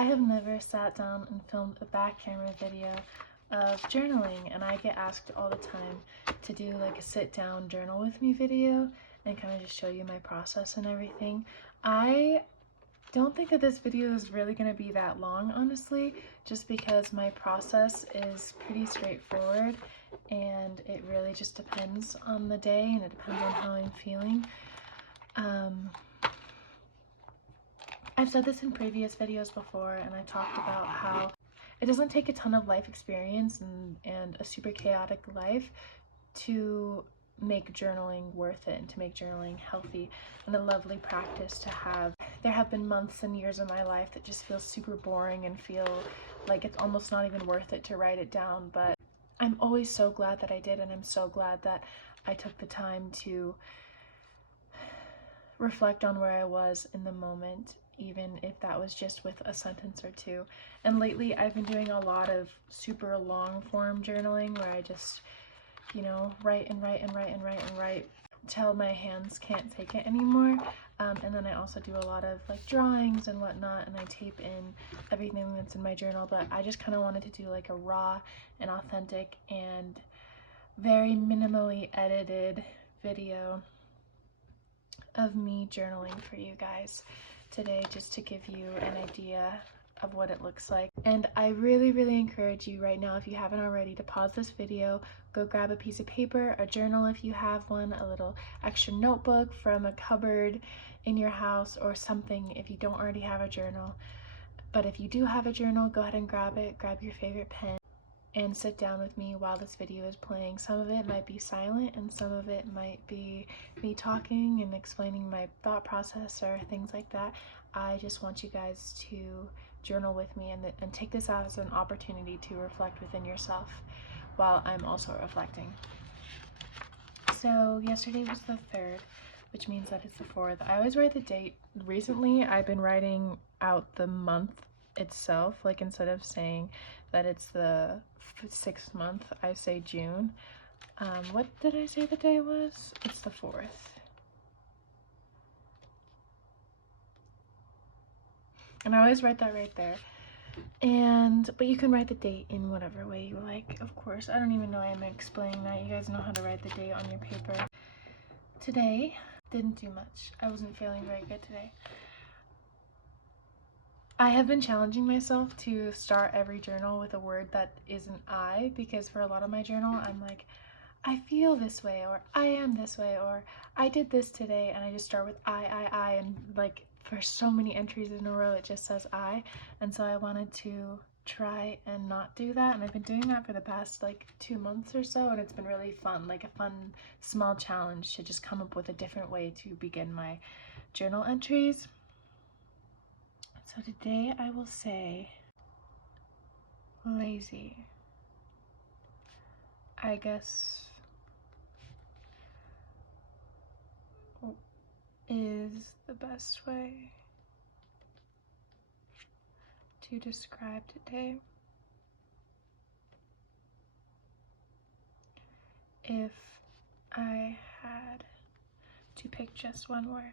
I have never sat down and filmed a back camera video of journaling, and I get asked all the time to do like a sit down journal with me video and kind of just show you my process and everything. I don't think that this video is really going to be that long, honestly, just because my process is pretty straightforward and it really just depends on the day and it depends on how I'm feeling. I've said this in previous videos before, and I talked about how it doesn't take a ton of life experience and a super chaotic life to make journaling worth it and to make journaling healthy and a lovely practice to have. There have been months and years of my life that just feel super boring and feel like it's almost not even worth it to write it down, but I'm always so glad that I did, and I'm so glad that I took the time to reflect on where I was in the moment, even if that was just with a sentence or two. And lately I've been doing a lot of super long form journaling where I just, you know, write and write and write and write and write till my hands can't take it anymore. And then I also do a lot of like drawings and whatnot, and I tape in everything that's in my journal, but I just kind of wanted to do like a raw and authentic and very minimally edited video of me journaling for you guys today, just to give you an idea of what it looks like. And I really encourage you right now, if you haven't already, to pause this video, go grab a piece of paper, a journal if you have one, a little extra notebook from a cupboard in your house or something if you don't already have a journal. But if you do have a journal, go ahead and grab it, grab your favorite pen, and sit down with me while this video is playing. Some of it might be silent and some of it might be me talking and explaining my thought process or things like that. I just want you guys to journal with me and take this as an opportunity to reflect within yourself while I'm also reflecting. So yesterday was the 3rd, which means that it's the 4th. I always write the date. Recently I've been writing out the month itself, like instead of saying that it's the 6th month, I say June. What did I say the day was? It's the 4th. And I always write that right there. But you can write the date in whatever way you like, of course. I don't even know why I'm explaining that. You guys know how to write the date on your paper. Today, didn't do much. I wasn't feeling very good today. I have been challenging myself to start every journal with a word that isn't I, because for a lot of my journal, I'm like, I feel this way, or I am this way, or I did this today, and I just start with I, and like for so many entries in a row, it just says I, and so I wanted to try and not do that, and I've been doing that for the past like 2 months or so, and it's been really fun, like a fun small challenge to just come up with a different way to begin my journal entries. So today I will say lazy. I guess is the best way to describe today. If I had to pick just one word.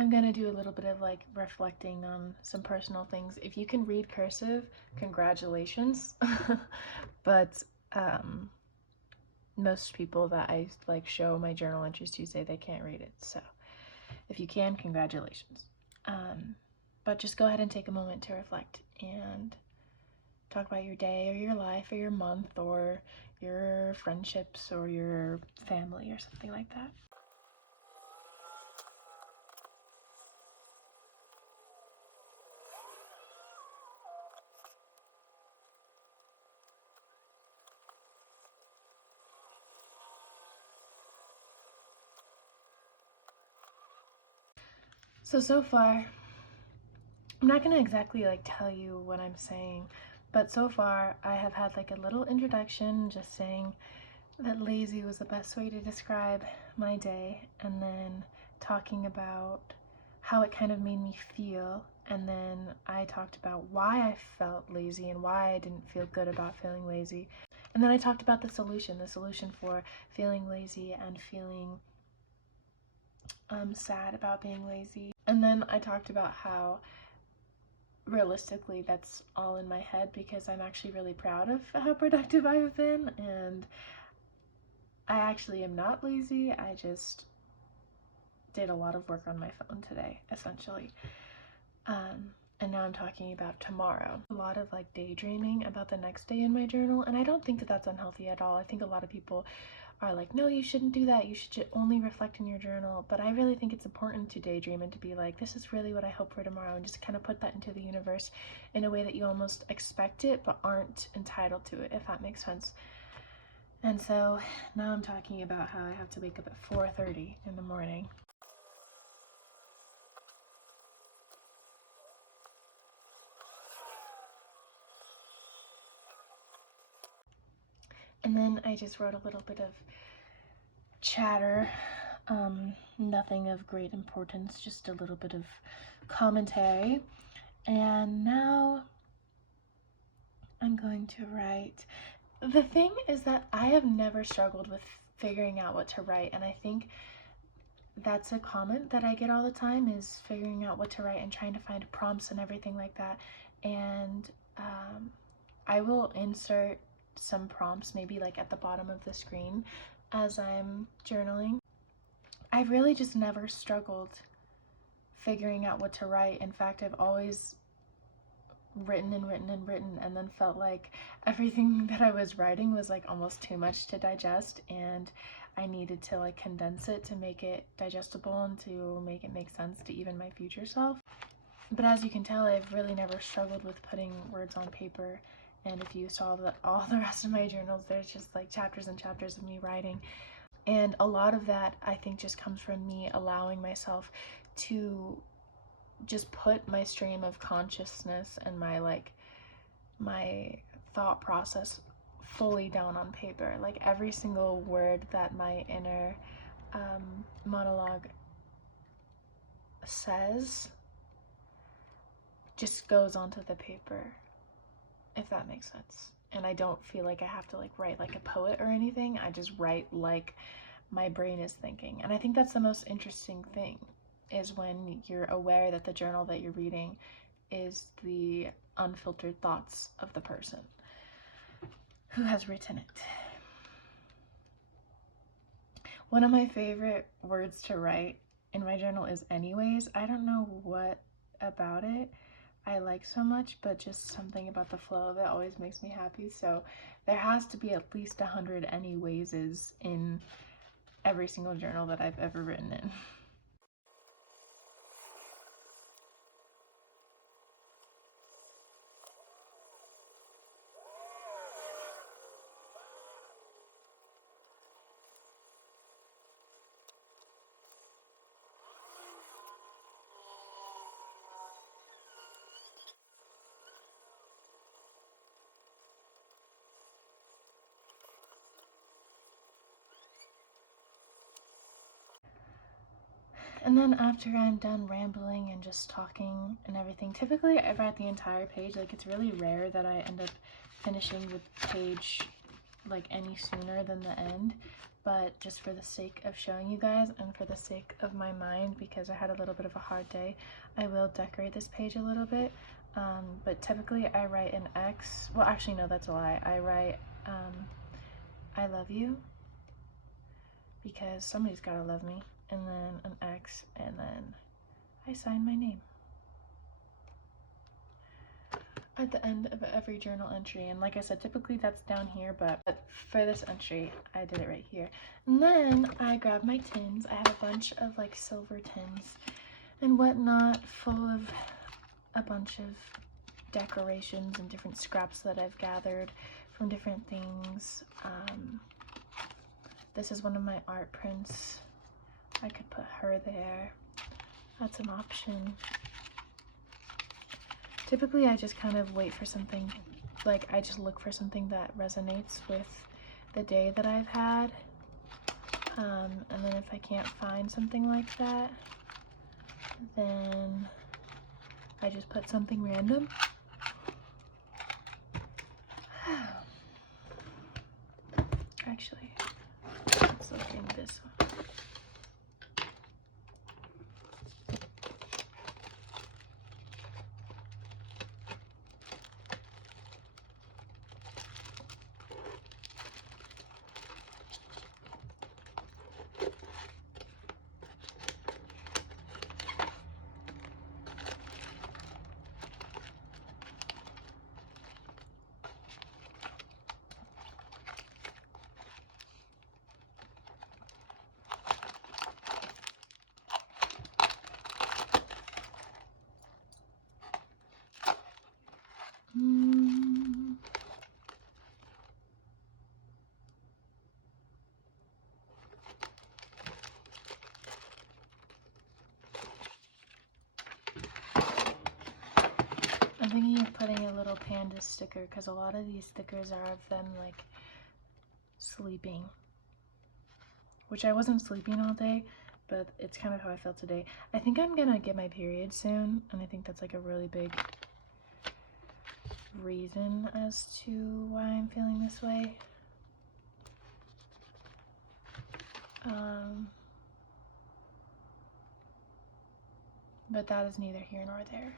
I'm gonna do a little bit of like reflecting on some personal things. If you can read cursive, congratulations. But most people that I like show my journal entries to say they can't read it. So if you can, congratulations. But just go ahead and take a moment to reflect and talk about your day or your life or your month or your friendships or your family or something like that. So far, I'm not gonna exactly like tell you what I'm saying, but so far I have had like a little introduction just saying that lazy was the best way to describe my day, and then talking about how it kind of made me feel, and then I talked about why I felt lazy and why I didn't feel good about feeling lazy, and then I talked about the solution for feeling lazy and feeling sad about being lazy. And then I talked about how realistically that's all in my head because I'm actually really proud of how productive I've been, and I actually am not lazy. I just did a lot of work on my phone today, essentially. And now I'm talking about tomorrow. A lot of like daydreaming about the next day in my journal, and I don't think that that's unhealthy at all. I think a lot of people are like, no, you shouldn't do that. You should only reflect in your journal. But I really think it's important to daydream and to be like, this is really what I hope for tomorrow, and just kind of put that into the universe in a way that you almost expect it but aren't entitled to it, if that makes sense. And so now I'm talking about how I have to wake up at 4:30 in the morning. And then I just wrote a little bit of chatter, nothing of great importance, just a little bit of commentary. And now I'm going to write. The thing is that I have never struggled with figuring out what to write, and I think that's a comment that I get all the time, is figuring out what to write and trying to find prompts and everything like that. And I will insert some prompts maybe like at the bottom of the screen as I'm journaling. I've really just never struggled figuring out what to write. In fact, I've always written and then felt like everything that I was writing was like almost too much to digest, and I needed to like condense it to make it digestible and to make it make sense to even my future self. But as you can tell, I've really never struggled with putting words on paper. And if you saw all the rest of my journals, there's just like chapters and chapters of me writing. And a lot of that I think just comes from me allowing myself to just put my stream of consciousness and my thought process fully down on paper. Like every single word that my inner monologue says just goes onto the paper, if that makes sense. And I don't feel like I have to like write like a poet or anything. I just write like my brain is thinking. And I think that's the most interesting thing, is when you're aware that the journal that you're reading is the unfiltered thoughts of the person who has written it. One of my favorite words to write in my journal is anyways. I don't know what about it I like so much, but just something about the flow of it always makes me happy. So there has to be at least 100 anywayses in every single journal that I've ever written in. And then after I'm done rambling and just talking and everything, typically I write the entire page. Like, it's really rare that I end up finishing the page like any sooner than the end, but just for the sake of showing you guys and for the sake of my mind, because I had a little bit of a hard day, I will decorate this page a little bit. But typically I write an X. Well, actually no, that's a lie. I write I love you, because somebody's gotta love me, and then an X, and then I sign my name at the end of every journal entry. And like I said, typically that's down here, but for this entry I did it right here. And then I grabbed my tins. I have a bunch of like silver tins and whatnot, full of a bunch of decorations and different scraps that I've gathered from different things. This is one of my art prints. I could put her there. That's an option. Typically I just kind of wait for something, like I just look for something that resonates with the day that I've had. And then if I can't find something like that, then I just put something random. Actually, let's look in this one. I'm thinking of putting a little panda sticker because a lot of these stickers are of them like sleeping, which I wasn't sleeping all day, but it's kind of how I felt today. I think I'm gonna get my period soon, and I think that's like a really big reason as to why I'm feeling this way. But that is neither here nor there.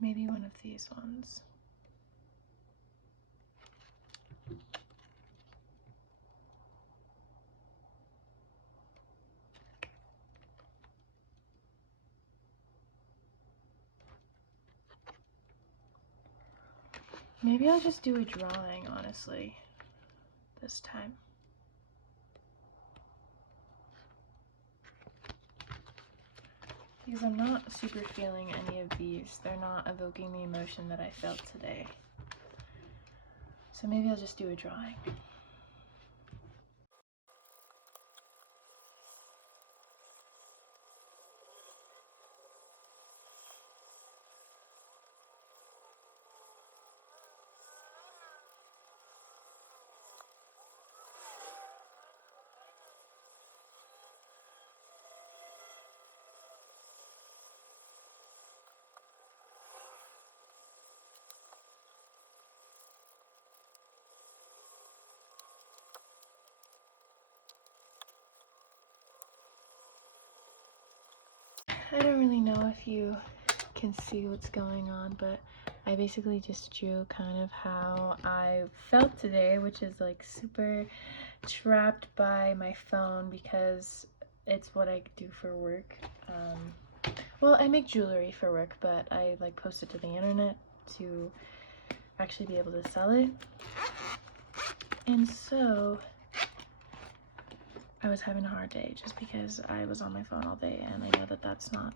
Maybe one of these ones. Maybe I'll just do a drawing, honestly, this time. Because I'm not super feeling any of these. They're not evoking the emotion that I felt today. So maybe I'll just do a drawing. I don't really know if you can see what's going on, but I basically just drew kind of how I felt today, which is like super trapped by my phone because it's what I do for work. Well, I make jewelry for work, but I like post it to the internet to actually be able to sell it. And so I was having a hard day just because I was on my phone all day, and I know that that's not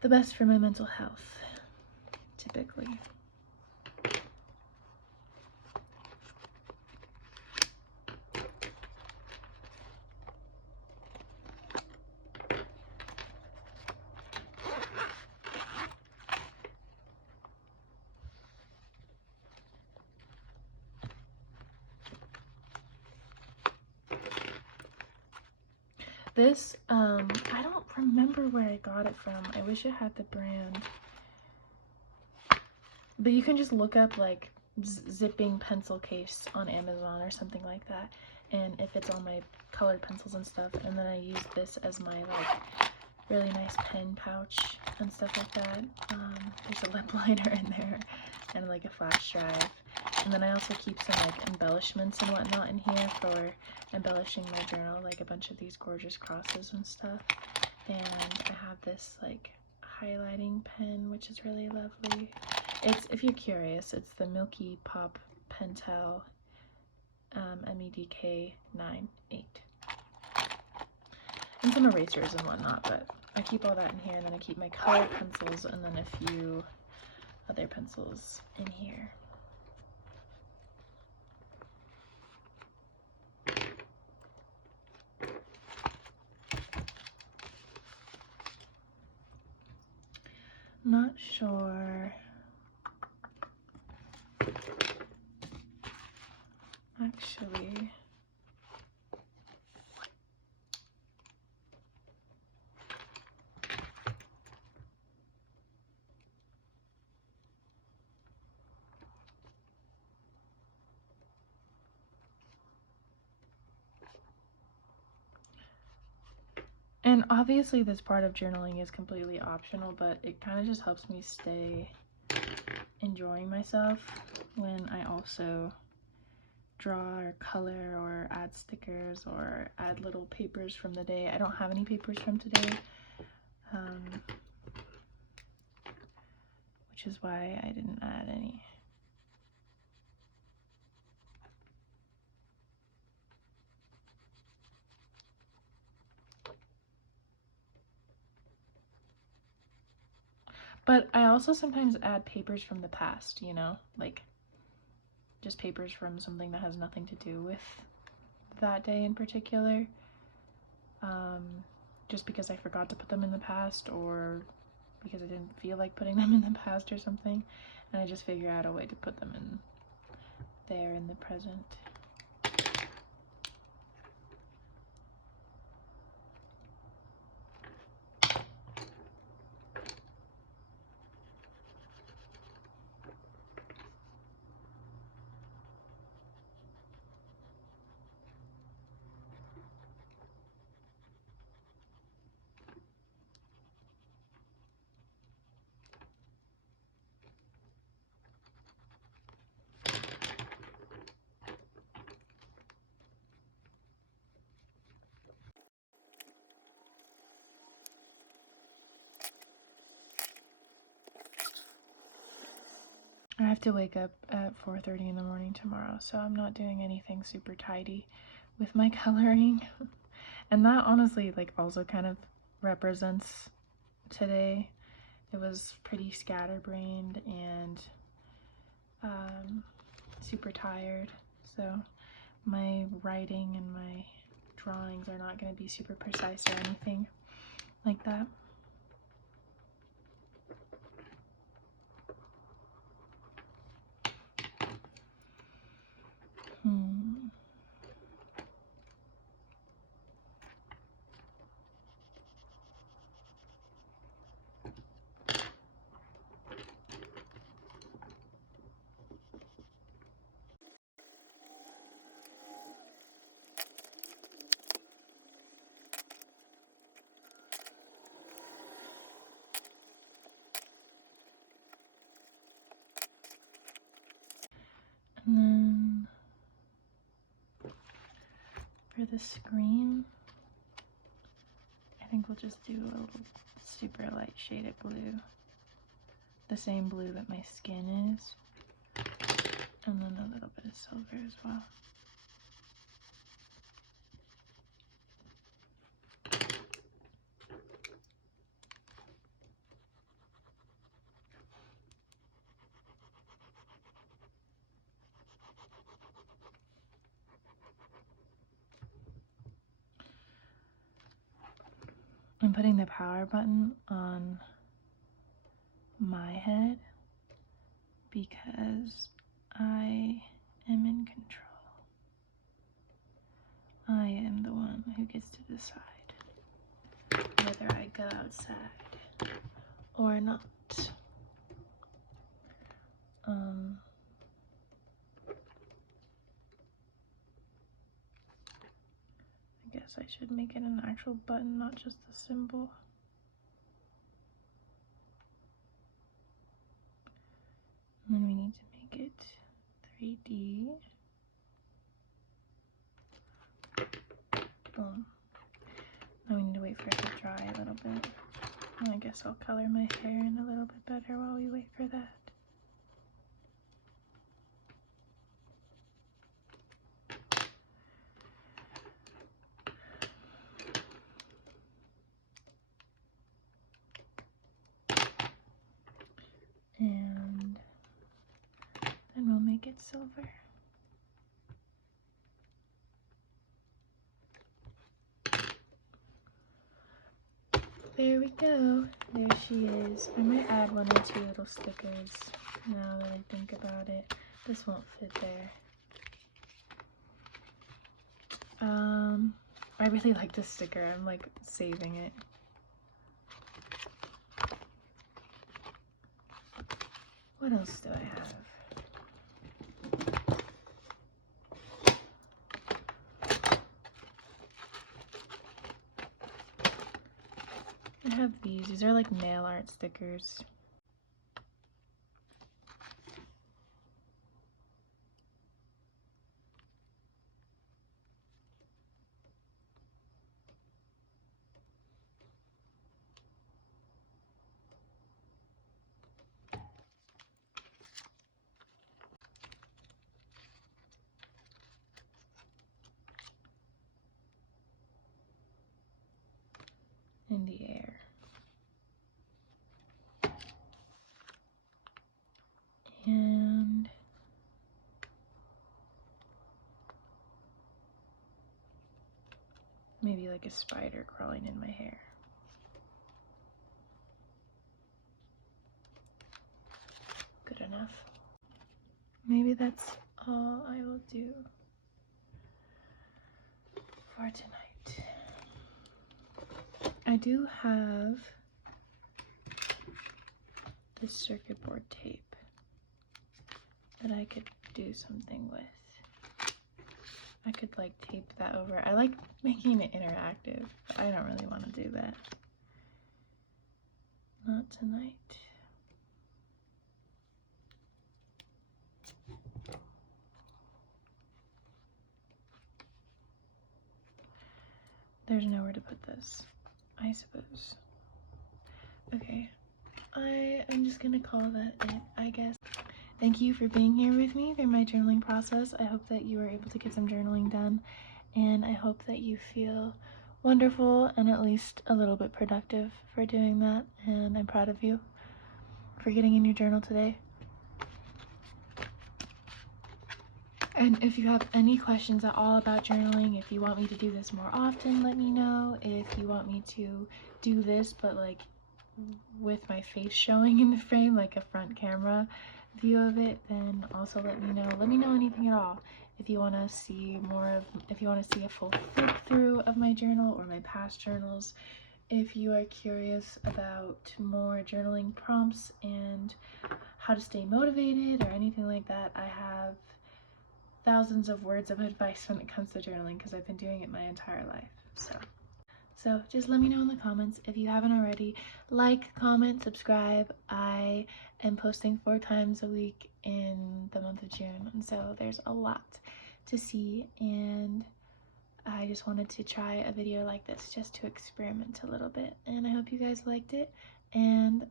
the best for my mental health, typically. This, I don't remember where I got it from. I wish I had the brand. But you can just look up like zipping pencil case on Amazon or something like that. And if it's on my colored pencils and stuff, and then I use this as my like really nice pen pouch and stuff like that. There's a lip liner in there and like a flash drive. And then I also keep some like embellishments and whatnot in here for embellishing my journal, like a bunch of these gorgeous crosses and stuff. And I have this like highlighting pen, which is really lovely. It's, if you're curious, it's the Milky Pop Pentel MEDK 9.8. And some erasers and whatnot, but I keep all that in here, and then I keep my colored pencils and then a few other pencils in here. Not sure. Actually, and obviously this part of journaling is completely optional, but it kind of just helps me stay enjoying myself when I also draw or color or add stickers or add little papers from the day. I don't have any papers from today, which is why I didn't add any. But I also sometimes add papers from the past, you know, like just papers from something that has nothing to do with that day in particular. Just because I forgot to put them in the past, or because I didn't feel like putting them in the past or something, and I just figure out a way to put them in there in the present. I have to wake up at 4:30 in the morning tomorrow, so I'm not doing anything super tidy with my coloring. And that honestly like also kind of represents today. It was pretty scatterbrained and super tired, so my writing and my drawings are not going to be super precise or anything like that. And then for the screen, I think we'll just do a little super light shade of blue, the same blue that my skin is, and then a little bit of silver as well. I'm putting the power button on my head because I am in control. I am the one who gets to decide whether I go outside or not. I guess I should make it an actual button, not just a symbol. And then we need to make it 3D. Boom. Now we need to wait for it to dry a little bit. And I guess I'll color my hair in a little bit better while we wait for that. And then we'll make it silver. There we go. There she is. I might add one or two little stickers now that I think about it. This won't fit there. I really like this sticker. I'm like saving it. What else do I have? I have these. These are like nail art stickers. in the air. And maybe like a spider crawling in my hair. Good enough. Maybe that's all I will do for tonight. I do have this circuit board tape that I could do something with. I could like tape that over. I like making it interactive, but I don't really want to do that. Not tonight. There's nowhere to put this, I suppose. Okay, I am just gonna call that it, I guess. Thank you for being here with me through my journaling process. I hope that you were able to get some journaling done, and I hope that you feel wonderful and at least a little bit productive for doing that, and I'm proud of you for getting in your journal today. And if you have any questions at all about journaling, if you want me to do this more often, let me know. If you want me to do this but like with my face showing in the frame, like a front camera view of it, then also let me know. Let me know anything at all. If you want to see more of, if you want to see a full flip through of my journal or my past journals, if you are curious about more journaling prompts and how to stay motivated or anything like that, I have thousands of words of advice when it comes to journaling because I've been doing it my entire life. So just let me know in the comments. If you haven't already, like, comment, subscribe. I am posting 4 times a week in the month of June, and so there's a lot to see, and I just wanted to try a video like this just to experiment a little bit, and I hope you guys liked it, and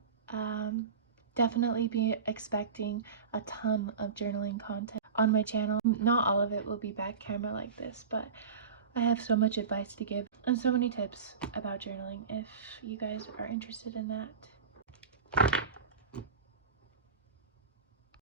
definitely be expecting a ton of journaling content on my channel. Not all of it will be back camera like this, but I have so much advice to give and so many tips about journaling if you guys are interested in that.